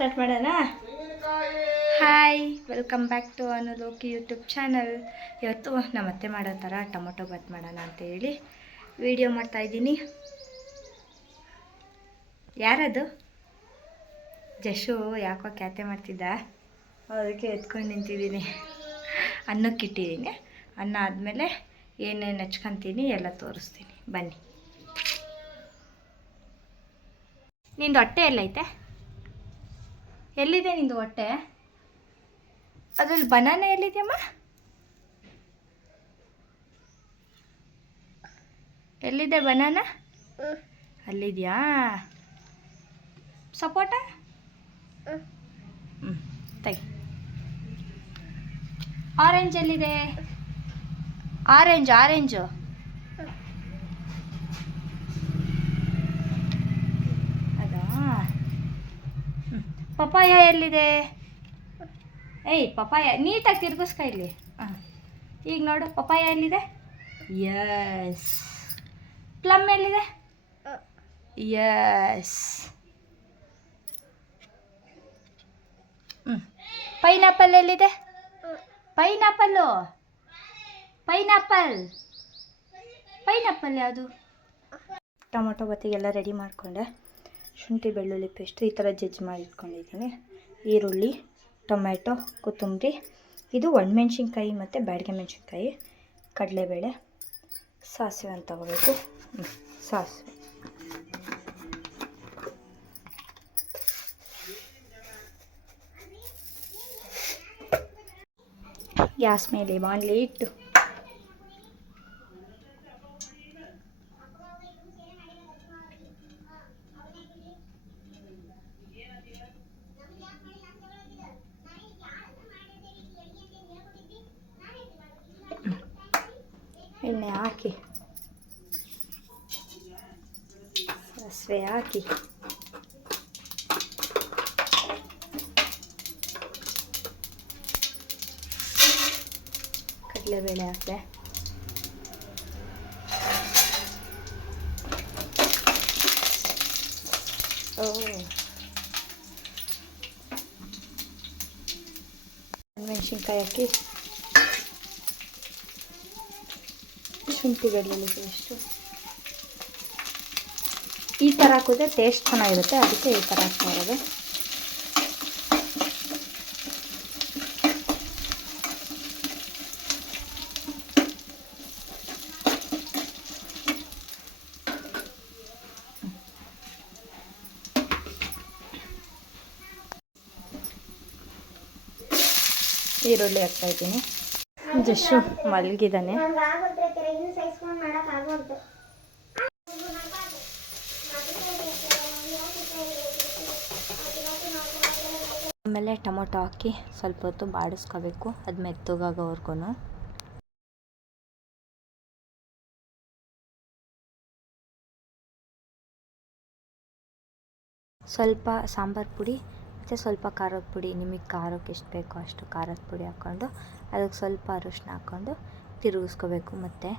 Start ಮಾಡೋಣ. Hi, welcome back to Anuloki YouTube channel. ಇವತ್ತು ನಮ್ಮ ಅತ್ತೆ ಮಾಡೋ ಥರ ಟೊಮೊಟೊ ಬಾತ್ ಮಾಡೋಣ ಅಂತೇಳಿ ವಿಡಿಯೋ ಮಾಡ್ತಾಯಿದ್ದೀನಿ. ಯಾರದು? ಜಶು ಯಾಕೋ ಕ್ಯಾತೆ ಮಾಡ್ತಿದ್ದ, ಅದಕ್ಕೆ ಎತ್ಕೊಂಡು ನಿಂತಿದ್ದೀನಿ. ಅನ್ನಕ್ಕಿಟ್ಟಿದ್ದೀನಿ. ಅನ್ನ ಆದಮೇಲೆ ಏನೇನು ಹಚ್ಕೊತೀನಿ ಎಲ್ಲ ತೋರಿಸ್ತೀನಿ, ಬನ್ನಿ. ನಿಂದು ಹೊಟ್ಟೆ ಎಲ್ಲೈತೆ? ಎಲ್ಲಿದೆ ನಿಂದು ಹೊಟ್ಟೆ? ಅದ್ರಲ್ಲಿ ಬನಾನ ಎಲ್ಲಿದೆಯಮ್ಮ? ಎಲ್ಲಿದೆ ಬನಾನ? ಅಲ್ಲಿದೆಯಾ? ಸಪೋಟ? ತೆಗಿ. ಆರೆಂಜ್ ಎಲ್ಲಿದೆ? ಆರೆಂಜು ಅದಾ? ಪಪಾಯ ಎಲ್ಲಿದೆ? ಏಯ್, ಪಪಾಯ ನೀಟಾಗಿ ತಿರ್ಗಿಸ್ಕ ಇಲ್ಲಿ. ಹಾಂ, ಈಗ ನೋಡು ಪಪಾಯ ಎಲ್ಲಿದೆ? ಯಸ್. ಪ್ಲಮ್ ಎಲ್ಲಿದೆ? ಯಸ್. ಪೈನಾಪಲ್ ಎಲ್ಲಿದೆ? ಪೈನಾಪಲ್ ಯಾವುದು? ಟೊಮೊಟೊ ಬತ್ತಿಗೆಲ್ಲ ರೆಡಿ ಮಾಡಿಕೊಂಡೆ. ಶುಂಠಿ ಬೆಳ್ಳುಳ್ಳಿ ಪೇಸ್ಟ್ ಈ ಥರ ಜಜ್ಜಿ ಮಾಡಿ ಇಟ್ಕೊಂಡಿದ್ದೀನಿ. ಈರುಳ್ಳಿ, ಟೊಮೆಟೊ, ಕೊತ್ತಂಬರಿ, ಇದು ಒಣಮೆಣ್ಸಿನ್ಕಾಯಿ ಮತ್ತು ಬ್ಯಾಡಗೆ ಮೆಣಸಿನ್ಕಾಯಿ, ಕಡಲೆಬೇಳೆ, ಸಾಸಿವೆ ಅಂತ ತಗೋಬೇಕು. ಸಾಸಿವೆ, ಗ್ಯಾಸ್ ಮೇಲೆ ಬಾಣಲೆ ಇಟ್ಟು ಎಣ್ಣೆ ಹಾಕಿ, ಸಾಸಿವೆ ಹಾಕಿ, ಕಡಲೆಬೇಳೆ ಹಾಕಿದೆ, ಮೆಣಸಿನ್ಕಾಯಿ ಹಾಕಿ, ಶುಂಠಿ ಬೆಳ್ಳುಳ್ಳಿ ಪೇಸ್ಟು. ಈ ಥರ ಹಾಕಿದ್ರೆ ಟೇಸ್ಟ್ ಚೆನ್ನಾಗಿರುತ್ತೆ, ಅದಕ್ಕೆ ಈ ಥರ ಹಾಕ್ತಾ ಇರೋದು. ಈರುಳ್ಳಿ ಹಾಕ್ತಾಯಿದ್ದೀನಿ. ಜಶು ಮಲಗಿದ್ದಾನೆ. ಆಮೇಲೆ ಟೊಮೊಟೊ ಹಾಕಿ ಸ್ವಲ್ಪ ಹೊತ್ತು ಬಾಡಿಸ್ಕೋಬೇಕು, ಅದು ಮೆತ್ತಗಾಗೋವರೆಗೂ. ಸ್ವಲ್ಪ ಸಾಂಬಾರು ಪುಡಿ ಮತ್ತು ಸ್ವಲ್ಪ ಖಾರದ ಪುಡಿ, ನಿಮಗೆ ಖಾರಕ್ಕೆ ಎಷ್ಟು ಬೇಕೋ ಅಷ್ಟು ಖಾರದ ಪುಡಿ ಹಾಕ್ಕೊಂಡು ಅದಕ್ಕೆ ಸ್ವಲ್ಪ ಅರಿಶಿನ ಹಾಕ್ಕೊಂಡು ತಿರುಗಿಸ್ಕೋಬೇಕು. ಮತ್ತು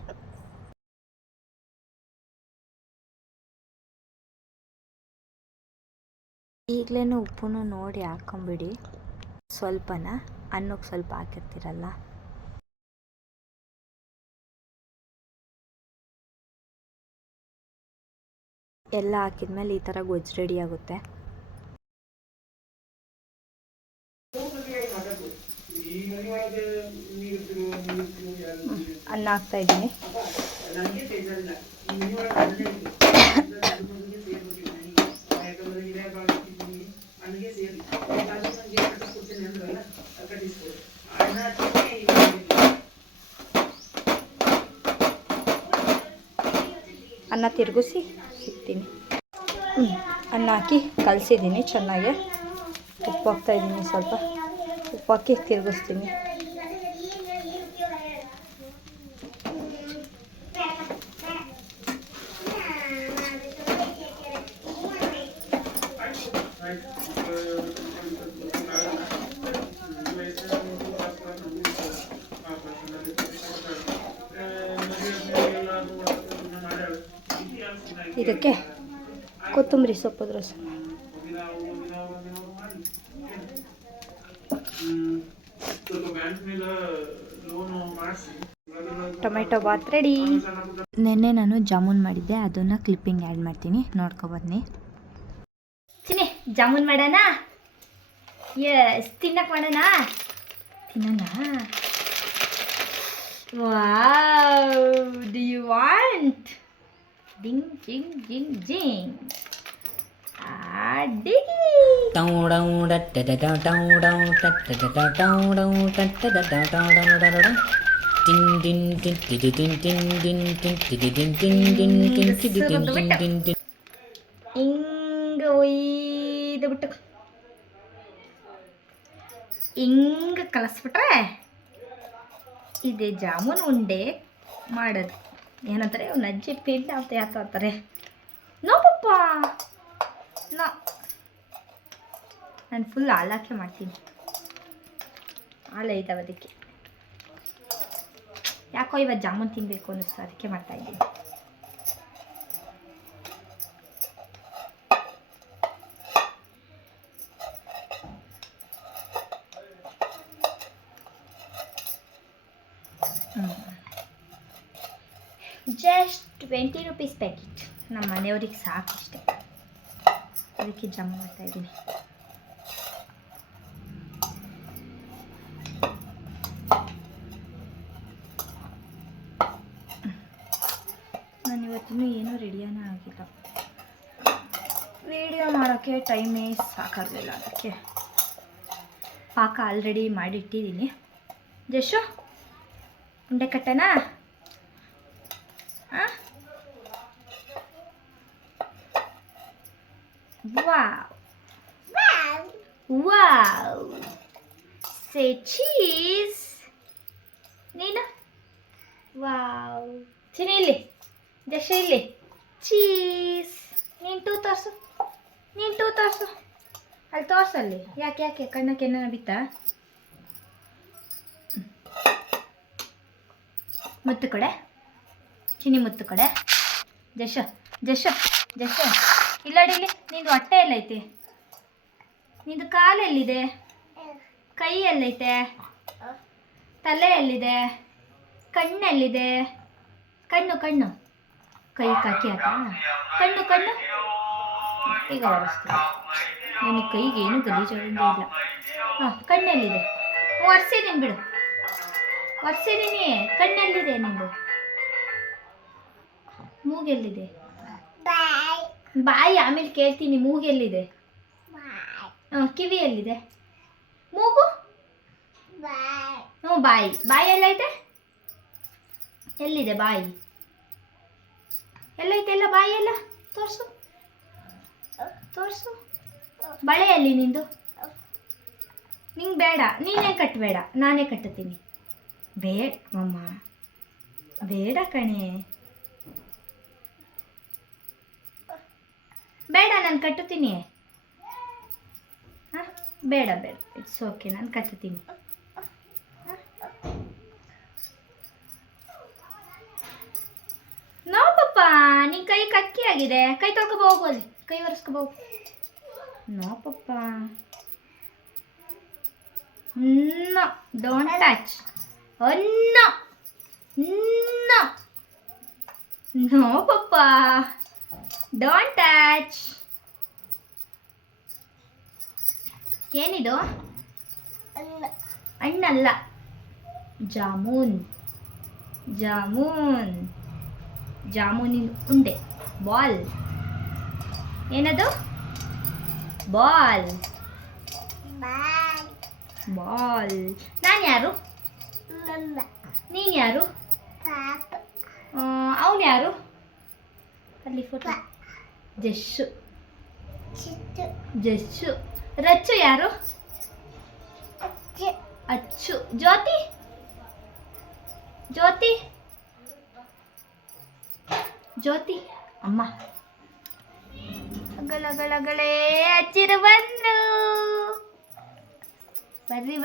ಈಗಲೇ ಉಪ್ಪು ನೋಡಿ ಹಾಕ್ಕೊಂಬಿಡಿ, ಸ್ವಲ್ಪನ. ಅನ್ನಕ್ಕೆ ಸ್ವಲ್ಪ ಹಾಕಿರ್ತೀರಲ್ಲ. ಎಲ್ಲ ಹಾಕಿದ್ಮೇಲೆ ಈ ಥರ ಗೊಜ್ಜು ರೆಡಿ ಆಗುತ್ತೆ. ಅನ್ನ ಹಾಕ್ತಾಯಿದ್ದೀನಿ. ಅನ್ನ ತಿರುಗಿಸಿ ಸಿಗ್ತೀನಿ. ಅನ್ನ ಹಾಕಿ ಕಲಸಿದ್ದೀನಿ ಚೆನ್ನಾಗಿ. ಉಪ್ಪು ಹಾಕ್ತಾಯಿದ್ದೀನಿ, ಸ್ವಲ್ಪ ಉಪ್ಪು ಹಾಕಿ ತಿರುಗಿಸ್ತೀನಿ. ಇದಕ್ಕೆ ಕೊತ್ತಂಬರಿ ಸೊಪ್ಪು ರಸ ಟೊಮೆಟೊ ಬಾತ್ ರೆಡಿ. ನೆನ್ನೆ ನಾನು ಜಾಮೂನ್ ಮಾಡಿದ್ದೆ, ಅದನ್ನು ಕ್ಲಿಪ್ಪಿಂಗ್ ಆ್ಯಡ್ ಮಾಡ್ತೀನಿ, ನೋಡ್ಕೊಬನ್ನಿ. ಚಿನ್ನಿ ಜಾಮೂನ್ ಮಾಡೋಣ? ಎಸ್, ತಿನ್ನಕ್ಕೆ ಮಾಡೋಣ? ತಿನ್ನೋಣ? Wow, do you want? ಡಿಂಗ್ ಜಿಂಗ್ ಜಿಂಗ್ ಜಿಂಗ್. ಹಿಂಗ ಒಯ್ದು ಬಿಟ್ಟು ಹಿಂಗ ಕಲಸ್ಬಿಟ್ರೆ ಇದೆ ಜಾಮೂನ್ ಉಂಡೆ ಮಾಡೋದು. ಏನಂತಾರೆ ಅವ್ನ ಅಜ್ಜಿ ಪಿಂಡ ಅಂತ ಯಾಕಂತಾರೆ. ನೋ ಪಪ್ಪ, ನೋ, ನಾನು ಫುಲ್ ಹಾಲಾಕೆ ಮಾಡ್ತೀನಿ. ಹಾಲು ಇದ್ದಾವೆ ಅದಕ್ಕೆ. ಯಾಕೋ ಇವತ್ತು ಜಾಮೂನ್ ತಿನ್ನಬೇಕು ಅನ್ನಿಸ್ತು, ಅದಕ್ಕೆ ಮಾಡ್ತಾಯಿದ್ದೀನಿ. Just 20 rupees packet. ನಮ್ಮ ಮನೆಯವ್ರಿಗೆ ಸಾಕು ಇಷ್ಟೇ, ಅದಕ್ಕೆ ಜಾಮೂನ್ ಮಾಡ್ತಾಯಿದ್ದೀನಿ. ನಾನು ಇವತ್ತಿನ್ನೂ ಏನೂ ರೆಡಿಯಾನ ಆಗಿಲ್ಲ. ವಿಡಿಯೋ ಮಾಡೋಕ್ಕೆ ಟೈಮೇ ಸಾಕಾಗಲಿಲ್ಲ, ಅದಕ್ಕೆ ಪಾಕ ಆಲ್ರೆಡಿ ಮಾಡಿಟ್ಟಿದ್ದೀನಿ. ಜಶು ಉಂಡೆ ಕಟ್ಟನಾ? Wow. Wow. Wow. Say cheese. Nina. Wow. Chini illi. Jasha illi. Cheese. ನೀನು ಟೂ ತೋರಿಸು. ಅಲ್ಲಿ ತೋರಿಸಲ್ಲಿ. ಯಾಕೆ ಕಣ್ಣಕ್ಕೆ ಏನಾರ ಬಿತ್ತಾ? ಮುತ್ತು ಕೊಡೆ. ಚಿನಿ ಮುತ್ತು ಕೊಡೆ. ಜಶ ಇಲ್ಲಡಿಲಿ. ನಿಂದು ಹೊಟ್ಟೆ ಎಲ್ಲೈತೆ? ನಿಂದು ಕಾಲೆಲ್ಲಿದೆ? ಕೈ ಎಲ್ಲೈತೆ? ತಲೆ ಎಲ್ಲಿದೆ? ಕಣ್ಣೆಲ್ಲಿದೆ? ಕಣ್ಣು ಕೈ ಕಾಕಿ ಆತ. ಕಣ್ಣು ಈಗ ಒರೆಸ್ತೀನಿ. ನನಗೆ ಕೈಗೆ ಏನು ಗಲೀಜಾಗಂಗೆ ಇಲ್ಲ. ಹಾಂ, ಕಣ್ಣೆಲ್ಲಿದೆ? ಒರೆಸಿದ್ದೀನಿ ಬಿಡು, ಒರೆಸಿದ್ದೀನಿ. ಕಣ್ಣೆಲ್ಲಿದೆ ನಿಂದು? ಮೂಗೆಲ್ಲಿದೆ? ಬಾಯಿ ಆಮೇಲೆ ಕೇಳ್ತೀನಿ. ಮೂಗೆಲ್ಲಿದೆ? ಕಿವಿಯಲ್ಲಿದೆ? ಮೂಗು? ಹ್ಞೂ, ಬಾಯಿ ಎಲ್ಲೈತೆ? ಎಲ್ಲಿದೆ ಬಾಯಿ? ಎಲ್ಲೈತೆ ಎಲ್ಲ ಬಾಯಿ ಎಲ್ಲ? ತೋರಿಸು. ಬಳೆಯಲ್ಲಿ ನಿಂದು? ನಿಂಗೆ ಬೇಡ, ನೀನೇ ಕಟ್ಟಬೇಡ, ನಾನೇ ಕಟ್ಟುತ್ತೀನಿ. ಅಮ್ಮ ಬೇಡ ಕಣೆ, ಬೇಡ, ನಾನು ಕಟ್ಟುತ್ತೀನಿ. ಹಾಂ, ಬೇಡ, ಇಟ್ಸ್ ಓಕೆ, ನಾನು ಕಟ್ಟುತ್ತೀನಿ. ನೋ ಪಪ್ಪ, ನಿನ್ನ ಕೈ ಕಕ್ಕಿ ಆಗಿದೆ. ಕೈ ತೊಳ್ಕೊಬೋ, ಹೋಗು ಅಲ್ಲಿ, ಕೈ ಒರೆಸ್ಕೊಬೋ. No papa, no, don't touch. No papa, don't touch. ಏನಿದು? ಹಣ್ಣಲ್ಲ, ಜಾಮೂನಿನ ಉಂಡೆ. ಬಾಲ್. ಏನದು? ಬಾಲ್. ನಾನು ಯಾರು? ನೀನು ಯಾರು? ಅವನು ಯಾರು? ಅಲ್ಲಿ ಫೋಟೋ. ಜಸ್ಸು. ರಚ್ಚು ಯಾರು? ಅಚ್ಚು. ಜ್ಯೋತಿ ಅಮ್ಮ. ಅಗಳಗಳಗಳೇ ಅಚ್ಚಿರು ಬಂದ್ರು. ಬರ್ರಿ.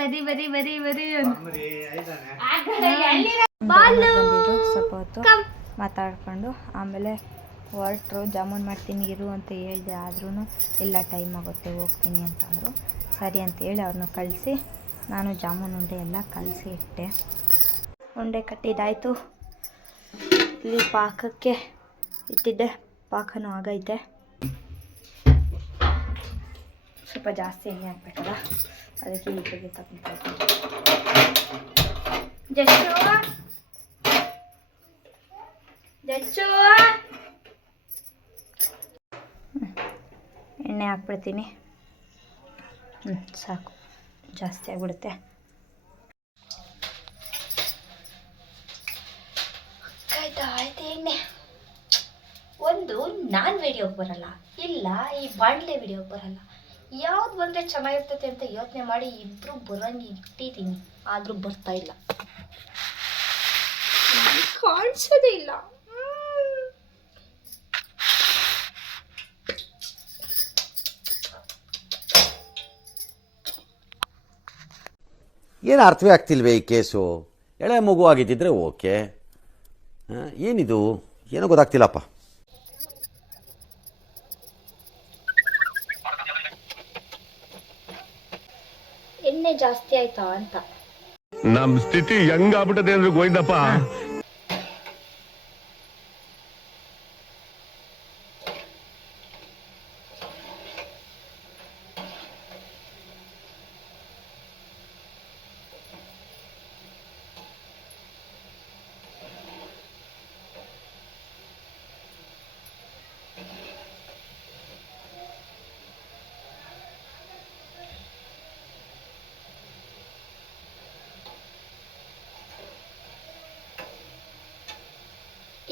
ಸ್ವಲ್ಪ ಹೊತ್ತು ಮಾತಾಡ್ಕೊಂಡು ಆಮೇಲೆ ಹೊರಟರು. ಜಾಮೂನ್ ಮಾಡ್ತೀನಿ ಇರು ಅಂತ ಹೇಳಿದೆ, ಆದ್ರೂ ಇಲ್ಲ ಟೈಮ್ ಆಗುತ್ತೆ ಹೋಗ್ತೀನಿ ಅಂತಂದರು. ಸರಿ ಅಂತೇಳಿ ಅವ್ರನ್ನ ಕಳಿಸಿ ನಾನು ಜಾಮೂನು ಉಂಡೆ ಎಲ್ಲ ಕಲಸಿ ಇಟ್ಟೆ. ಉಂಡೆ ಕಟ್ಟಿದ್ದಾಯಿತು. ಇಲ್ಲಿ ಪಾಕಕ್ಕೆ ಇಟ್ಟಿದ್ದೆ, ಪಾಕನೂ ಆಗೈತೆ. ಸ್ವಲ್ಪ ಜಾಸ್ತಿ ಎಣ್ಣೆ ಹಾಕ್ಬೇಕಲ್ಲ, ಅದಕ್ಕೆ ಈ ಬಗ್ಗೆ ತಗೊಂತಾ ಇದ್ದೀನಿ. ಎಣ್ಣೆ ಹಾಕ್ಬಿಡ್ತೀನಿ. ಸಾಕು, ಜಾಸ್ತಿ ಆಗಿಬಿಡುತ್ತೆ. ಆಯ್ತು ಎಣ್ಣೆ. ಒಂದು ನಾನು ವಿಡಿಯೋಗೆ ಬರಲ್ಲ, ಇಲ್ಲ ಈ ಬಾಣಲೆ ವಿಡಿಯೋಗೆ ಬರಲ್ಲ. ಯಾವ್ದು ಬಂದರೆ ಚೆನ್ನಾಗಿರ್ತೈತೆ ಅಂತ ಯೋಚನೆ ಮಾಡಿ ಇಬ್ಬರು ಬರೋಂಗೆ ಇಟ್ಟಿದ್ದೀನಿ, ಆದರೂ ಬರ್ತಾ ಇಲ್ಲ, ಕಾಣಿಸೋದೇ ಇಲ್ಲ. ಏನು ಅರ್ಥವೇ ಆಗ್ತಿಲ್ವೇ ಈ ಕೇಸು? ಎಳೆ ಮಗು ಆಗಿದ್ದಿದ್ರೆ ಓಕೆ, ಏನಿದು ಏನೋ ಗೊತ್ತಾಗ್ತಿಲ್ಲಪ್ಪ. ಎಣ್ಣೆ ಜಾಸ್ತಿ ಆಯ್ತಾ ಅಂತ. ನಮ್ಮ ಸ್ಥಿತಿ ಹೆಂಗಾಗ್ಬಿಟ್ಟದೆ ಅಂದ್ರೆ ಗೋವಿಂದಪ್ಪ.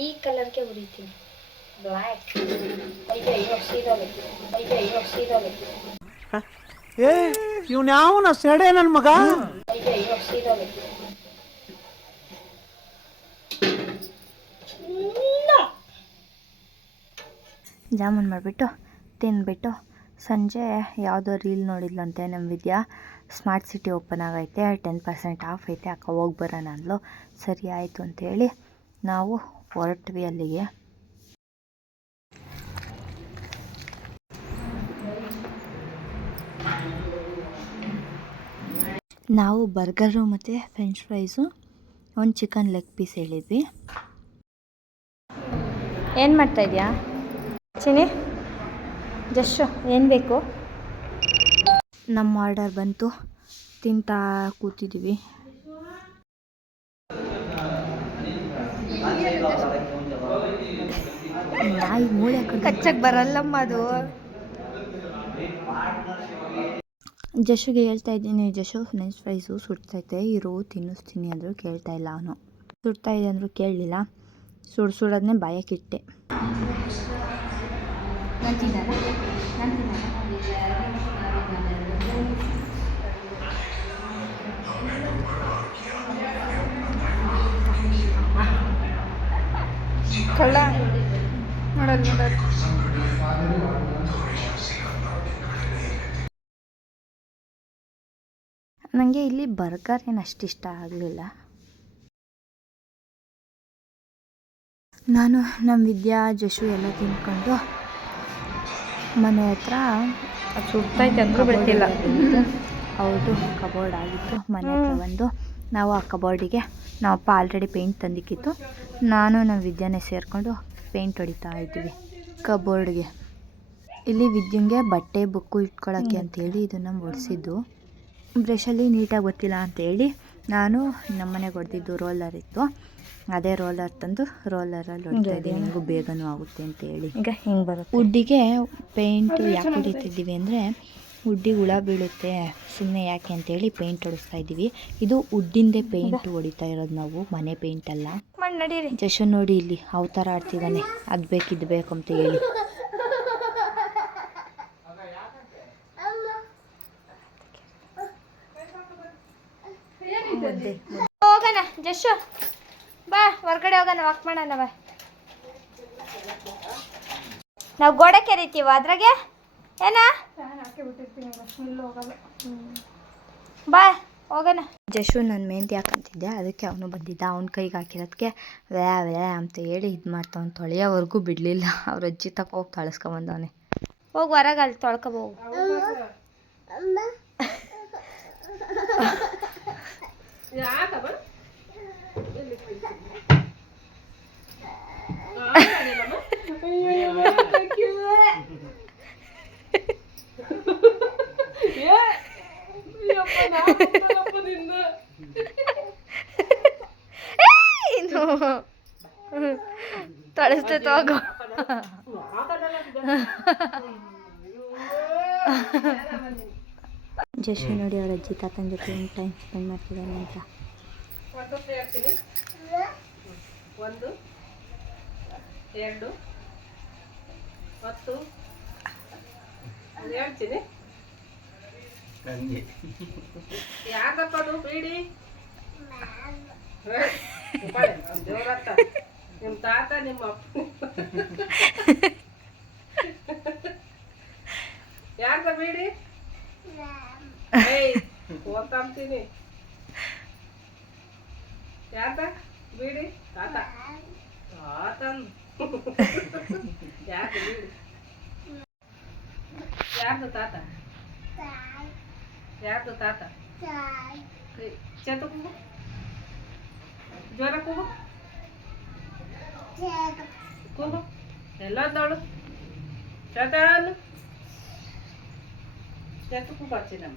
ಈ ಕಲರ್ಗೆ ಉರಿತೀನಿ, ಬ್ಲ್ಯಾಕ್. ಅಯ್ಯೋ ಸೀದೋಗುತ್ತೆ, ಅಯ್ಯೋ ಸೀದೋಗುತ್ತೆ. ಇವನು ಯಾವನ ಸೆಡೆ ನನ್ನ ಮಗ? ಅಯ್ಯೋ ಸೀದೋಗುತ್ತೆ. ಜಾಮೂನ್ ಮಾಡಿಬಿಟ್ಟು ತಿಂದ್ಬಿಟ್ಟು ಸಂಜೆ ಯಾವುದೋ ರೀಲ್ ನೋಡಿದ್ಲಂತೆ ನಮ್ಮ ವಿದ್ಯಾ. ಸ್ಮಾರ್ಟ್ ಸಿಟಿ ಓಪನ್ ಆಗೈತೆ, 10% ಆಫ್ ಐತೆ, ಅಕ್ಕ ಹೋಗಿ ಬರೋಣ ಅಂದ್ಲು. ಸರಿ ಆಯಿತು ಅಂತೇಳಿ ನಾವು ಹೊರಟ್ವಿ ಅಲ್ಲಿಗೆ. ನಾವು ಬರ್ಗರು ಮತ್ತು ಫ್ರೆಂಚ್ ಫ್ರೈಸು, ಒಂದು ಚಿಕನ್ ಲೆಗ್ ಪೀಸ್ ಹೇಳಿದ್ವಿ. ಏನು ಮಾಡ್ತಾಯಿದ್ಯಾ ಚಿನಿ? ಜಶ್ಶು ಏನು ಬೇಕು? ನಮ್ಮ ಆರ್ಡರ್ ಬಂತು, ತಿಂತಾ ಕೂತಿದ್ದೀವಿ. ನಾಯಿ ಮೂಳೆ ಕಚ್ಚಕ್ಕೆ ಬರಲ್ಲಮ್ಮ ಅದು. ಜಶುಗೆ ಹೇಳ್ತಾ ಇದ್ದೀನಿ, ಜಶು ಫ್ರೆಂಚ್ ಫ್ರೈಸು ಸುಡ್ತೈತೆ, ಇರು ತಿನ್ನಿಸ್ತೀನಿ ಅಂದರು. ಕೇಳ್ತಾ ಇಲ್ಲ ಅವನು. ಸುಡ್ತಾ ಇದೆ ಅಂದರು, ಕೇಳಲಿಲ್ಲ. ಸುಡೋದನ್ನೇ ಬಾಯಕ್ಕಿಟ್ಟೆ. ಕಳ್ಳ ನೋಡೋದು ನನಗೆ ಇಲ್ಲಿ ಬರ್ಗರ್ ಏನು ಅಷ್ಟು ಇಷ್ಟ ಆಗಲಿಲ್ಲ. ನಾನು ನಮ್ಮ ವಿದ್ಯಾ ಜಶು ಎಲ್ಲ ತಿನ್ಕೊಂಡು ಮನೆ ಹತ್ರ ಸುಡ್ತೈತೆ ಅಂದರೂ ಬಿಡ್ತಿಲ್ಲ. ಹೌದು, ಕಬೋರ್ಡ್ ಆಗಿತ್ತು ಮನೆ ಹತ್ರ ಬಂದು. ನಾವು ಆ ಕಬೋರ್ಡಿಗೆ ನಮ್ಮಪ್ಪ ಆಲ್ರೆಡಿ ಪೇಂಟ್ ತಂದಿಕ್ಕಿತ್ತು. ನಾನು ನಮ್ಮ ವಿದ್ಯಾನೇ ಸೇರಿಕೊಂಡು ಪೇಂಟ್ ಹೊಡಿತಾ ಇದ್ದೀವಿ ಕಬೋರ್ಡ್ಗೆ. ಇಲ್ಲಿ ವಿದ್ಯಂಗೆ ಬಟ್ಟೆ ಬುಕ್ಕು ಇಟ್ಕೊಳ್ಳೋಕ್ಕೆ ಅಂತೇಳಿ ಇದನ್ನು ಹೊಡಿಸಿದ್ದು. ಬ್ರಷಲ್ಲಿ ನೀಟಾಗಿ ಗೊತ್ತಿಲ್ಲ ಅಂತೇಳಿ ನಾನು ನಮ್ಮನೆಗೆ ಹೊಡೆದಿದ್ದು ರೋಲರ್ ಇತ್ತು, ಅದೇ ರೋಲರ್ ತಂದು ರೋಲರಲ್ಲಿ ಹೊಡಿತಾ ಇದ್ದೀನಿ, ಹಿಂಗೂ ಬೇಗನೂ ಆಗುತ್ತೆ ಅಂತೇಳಿ. ಈಗ ಹಿಂಗೆ ಬರುತ್ತೆ. ಉಡ್ಡಿಗೆ ಪೇಂಟ್ ಯಾಕೆ ಹೊಡಿತಿದ್ದೀವಿ ಅಂದರೆ ಉಡ್ಡಿಗೆ ಹುಳ ಬೀಳುತ್ತೆ, ಸುಮ್ಮನೆ ಯಾಕೆ ಅಂತೇಳಿ ಪೇಂಟ್ ಹೊಡಿಸ್ತಾ ಇದ್ದೀವಿ. ಇದು ಉಡ್ಡಿಂದೇ ಪೇಂಟ್ ಹೊಡಿತಾ ಇರೋದು ನಾವು, ಮನೆ ಪೇಂಟ್ ಅಲ್ಲ. ಜಶನ್ ನೋಡಿ ಇಲ್ಲಿ ಅವತಾರ ಆಡ್ತಿದ್ದಾನೆ, ಅದು ಬೇಕು ಇದು ಬೇಕು ಅಂತ ಹೇಳಿ. ಹೋಗೋಣ ಜಶು, ಬಾ ಹೊರಗಡೆ ಹೋಗೋಣ, ವಾಕ್ ಮಾಡೋಣ ಬಾ. ನಾವು ಗೋಡೆ ಕೆರಿತೀವ ಅದ್ರಾಗೆ ಏನ ಬಾ ಹೋಗೋಣ. ಜಶು ನಾನು ಮೆಹಂದಿ ಹಾಕಂತಿದ್ದೆ, ಅದಕ್ಕೆ ಅವನು ಬಂದಿದ್ದ. ಅವನ ಕೈಗೆ ಹಾಕಿರೋದಕ್ಕೆ ವ್ಯಾ ಅಂತ ಹೇಳಿ ಇದು ಮಾಡ್ತಾವನು. ತೊಳೆಯೋವರೆಗೂ ಬಿಡಲಿಲ್ಲ. ಅವ್ರ ಅಜ್ಜಿ ತಕ ಹೋಗಿ ತೊಳಸ್ಕೊಂಬಂದವನೆ. ಹೋಗಿ ಹೊರಗೆ ಅಲ್ಲಿ ತೊಳ್ಕೊಬೋಗು. ತಳಿಸ್ತೇ ತಗೋ. ಜಸ್ಟ್ ನೋಡಿ ಅವ್ರ ಅಜ್ಜಿ ತಾತನ ಜೊತೆ ಏನು ಟೈಮ್ ಸ್ಪೆಂಡ್ ಮಾಡ್ತಿದ್ದಾನೆ ಅಂತ. 1 2 10 ಹೇಳ್ತೀನಿ. ಯಾಕಪ್ಪ ಅದು ಬೀಡಿ ದೇವ್ರತ್ತ ನಿಮ್ಮ ತಾತ ನಿಮ್ಮ ಅಪ್ಪ ಯಾಕ ಬೀಡಿ ಓದ್ತಾಂತೀನಿ. ಯಾಕ ಬೀಡಿ ತಾತ ತಾತನ್ ಯಾಕೆ ಬೀಡಿ ಯಾರ್ದು ತಾತ ಯಾರ್ದು ತಾತ ಚೇತ ಕೂಗು ಜ್ವರ ಕೂಗು ಕೂಗು ಎಲ್ಲದವಳು ಚೇತನ್ ಚೇತ ಕೂಗು ಹಚ್ಚಿ ನಮ್ಮ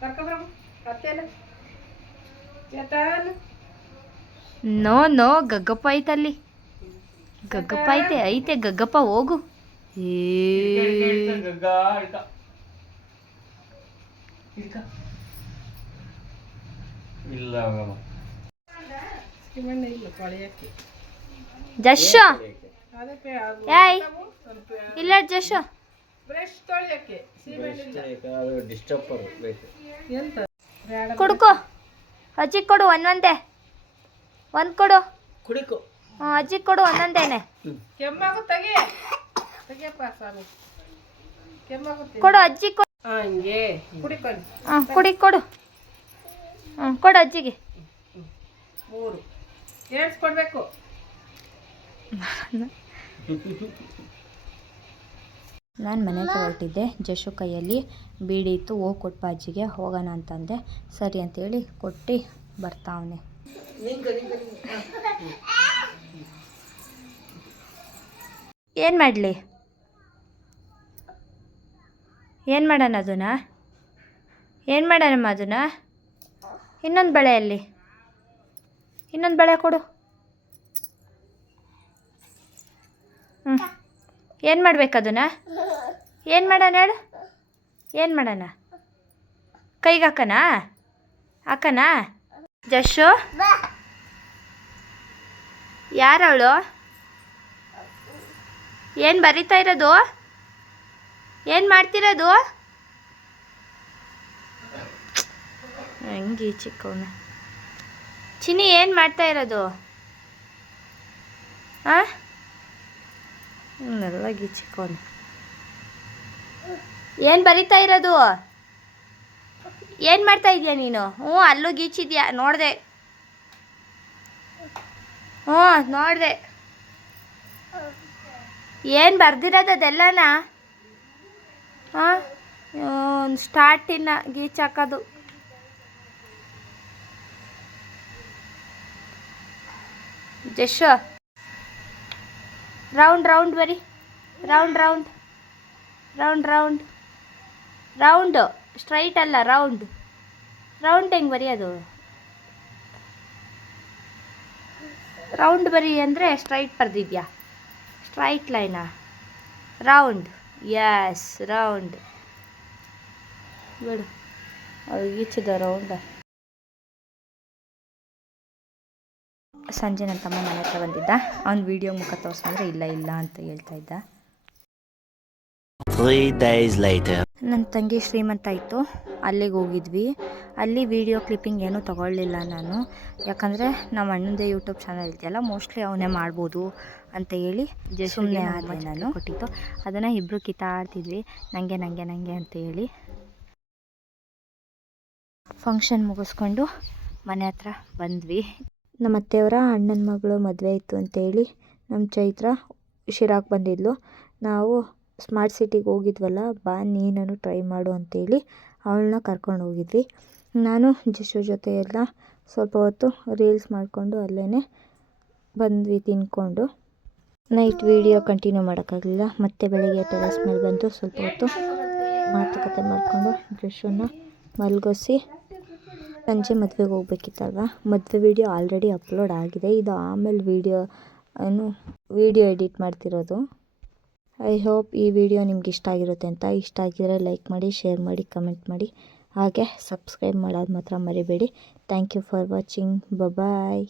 ಕರ್ಕೊಬರಬು ಕತ್ತೆಲ್ಲ ಚೇತನ್. ನೋ ಗಗ್ಗಪ್ಪ ಐತಲ್ಲಿ, ಗಗ್ಗಪ್ಪ ಐತೆ ಗಗ್ಗಪ್ಪ ಹೋಗು. ಜಶ್ ಯಾಯ್ ಇಲ್ಲ ಜಶ್ ಕುಡ್ಕೋ, ಅಜ್ಜಿ ಕೊಡು ಒಂದೊಂದೇ, ಒಂದು ಕೊಡು. ಅಜ್ಜಿ ಕೊಡು ಒಂದೊಂದೇನೆ ಕೊಡು ಅಜ್ಜಿ ಕೊಡು. ಕುಡಿ ಕೊಡು. ಕೊಡು ಅಜ್ಜಿಗೆ. 3 ಏಳ್ಸ್ಕೊಡ್ಬೇಕು. ನಾನು ಮನೆಗೆ ಹೊರಟಿದ್ದೆ. ಜಶು ಕೈಯಲ್ಲಿ ಬೀಡಿ ಇತ್ತು, ಹೋಗಿ ಕೊಟ್ಟು ಅಜ್ಜಿಗೆ ಹೋಗೋಣ ಅಂತಂದೆ. ಸರಿ ಅಂತೇಳಿ ಕೊಟ್ಟು ಬರ್ತಾವನೆ. ಏನು ಮಾಡಲಿ, ಏನು ಮಾಡೋಣ ಅದನ್ನ, ಏನು ಮಾಡೋಣಮ್ಮ ಅದನ್ನ. ಇನ್ನೊಂದು ಬಳೆಯಲ್ಲಿ ಇನ್ನೊಂದು ಬಳೆ ಕೊಡು. ಏನು ಮಾಡ್ಬೇಕು ಅದನ್ನ, ಏನು ಮಾಡೋಣ ಹೇಳು, ಏನು ಮಾಡೋಣ, ಕೈಗೆ ಹಾಕನಾ ಜಶು. ಯಾರವಳು, ಏನು ಬರಿತಾ ಇರೋದು, ಏನು ಮಾಡ್ತಿರೋದು? ಹಂಗೆ ಚಿಕ್ಕವನ ಚಿನ್ನಿ ಏನು ಮಾಡ್ತಾ ಇರೋದು? ಎಲ್ಲ ಗೀಚಿಕೋನು ಏನು ಬರಿತಾ ಇರೋದು? ಏನು ಮಾಡ್ತಾ ಇದೀಯ ನೀನು? ಅಲ್ಲೂ ಗೀಚಿದ್ಯಾ ನೋಡಿದೆ. ನೋಡಿದೆ. ಏನು ಬರ್ದಿರೋದು ಅದೆಲ್ಲನ? ಸ್ಟಾರ್ಟಿನ ಗೀಚ್ ಹಾಕೋದು. ಜಶ್ ರೌಂಡ್ ಬರಿ, ರೌಂಡ್ ಸ್ಟ್ರೈಟ್ ಅಲ್ಲ, ರೌಂಡ್ ಹೆಂಗೆ ಬರೆಯೋದು? ರೌಂಡ್ ಬರಿ ಅಂದರೆ ಸ್ಟ್ರೈಟ್ ಬರ್ದಿದ್ಯಾ? ಸ್ಟ್ರೈಟ್ ಲೈನಾ? ರೌಂಡ್, ಯಸ್ ರೌಂಡ್ ಬಿಡು. ಅದು ಈಚಿದ ರೌಂಡ. ಸಂಜೆ ನನ್ನ ತಮ್ಮ ಮನೆ ಹತ್ರ ಬಂದಿದ್ದ. ಅವ್ನು ವೀಡಿಯೋ ಮುಖ ತೋರಿಸ್ಕೊಂಡ್ರೆ ಇಲ್ಲ ಅಂತ ಹೇಳ್ತಾ ಇದ್ದ. 3 days later. ನನ್ನ ತಂಗಿ ಶ್ರೀಮಂತ ಇತ್ತು, ಅಲ್ಲಿಗೆ ಹೋಗಿದ್ವಿ. ಅಲ್ಲಿ ವೀಡಿಯೋ ಕ್ಲಿಪ್ಪಿಂಗ್ ಏನೂ ತೊಗೊಳ್ಳಿಲ್ಲ ನಾನು, ಯಾಕಂದರೆ ನಮ್ಮ ಅಣ್ಣಂದೇ ಯೂಟ್ಯೂಬ್ ಚಾನಲ್ ಇದೆಯಲ್ಲ, ಮೋಸ್ಟ್ಲಿ ಅವನೇ ಮಾಡ್ಬೋದು ಅಂತ ಹೇಳಿ ಸುಮ್ಮನೆ ಆದೆ. ನಾನು ಕೊಟ್ಟಿತ್ತು ಅದನ್ನು ಇಬ್ಬರು ಕಿತ್ತಾಡ್ತಿದ್ವಿ, ನನಗೆ ಅಂತ ಹೇಳಿ. ಫಂಕ್ಷನ್ ಮುಗಿಸ್ಕೊಂಡು ಮನೆ ಹತ್ರ ಬಂದ್ವಿ. ನಮ್ಮ ಅತ್ತೆಯವರ ಅಣ್ಣನ ಮಗಳು ಮದುವೆ ಇತ್ತು ಅಂತೇಳಿ ನಮ್ಮ ಚೈತ್ರ ಶಿರಾಕ್ಕೆ ಬಂದಿದ್ಲು. ನಾವು ಸ್ಮಾರ್ಟ್ ಸಿಟಿಗೆ ಹೋಗಿದ್ವಲ್ಲ, ಬಾ ನೀನು ಟ್ರೈ ಮಾಡು ಅಂತೇಳಿ ಅವಳನ್ನ ಕರ್ಕೊಂಡು ಹೋಗಿದ್ವಿ. ನಾನು ಜಶು ಜೊತೆ ಎಲ್ಲ ಸ್ವಲ್ಪ ಹೊತ್ತು ರೀಲ್ಸ್ ಮಾಡಿಕೊಂಡು ಅಲ್ಲೇ ಬಂದ್ವಿ ತಿನ್ಕೊಂಡು. ನೈಟ್ ವೀಡಿಯೋ ಕಂಟಿನ್ಯೂ ಮಾಡೋಕ್ಕಾಗಲಿಲ್ಲ. ಮತ್ತೆ ಬೆಳಗ್ಗೆ ಟೆರೆಸ್ ಮೇಲೆ ಬಂದು ಸ್ವಲ್ಪ ಹೊತ್ತು ಮಾತುಕತೆ ಮಾಡಿಕೊಂಡು ಜಶನ್ನ ಮಲಗಿಸಿ ಸಂಜೆ ಮದುವೆಗೆ ಹೋಗ್ಬೇಕಿತ್ತಲ್ವ, ಮದುವೆ ವೀಡಿಯೋ ಆಲ್ರೆಡಿ ಅಪ್ಲೋಡ್ ಆಗಿದೆ. ಇದು ಆಮೇಲೆ ವೀಡಿಯೋ ಎಡಿಟ್ ಮಾಡ್ತಿರೋದು. ಐ ಹೋಪ್ ಈ ವಿಡಿಯೋ ನಿಮ್ಗೆ ಇಷ್ಟ ಆಗಿರುತ್ತೆ ಅಂತ. ಇಷ್ಟ ಆಗಿದ್ರೆ ಲೈಕ್ ಮಾಡಿ, ಶೇರ್ ಮಾಡಿ, ಕಮೆಂಟ್ ಮಾಡಿ, ಹಾಗೆ ಸಬ್ಸ್ಕ್ರೈಬ್ ಮಾಡೋದು ಮಾತ್ರ ಮರಿಬೇಡಿ. Thank you for watching. Bye.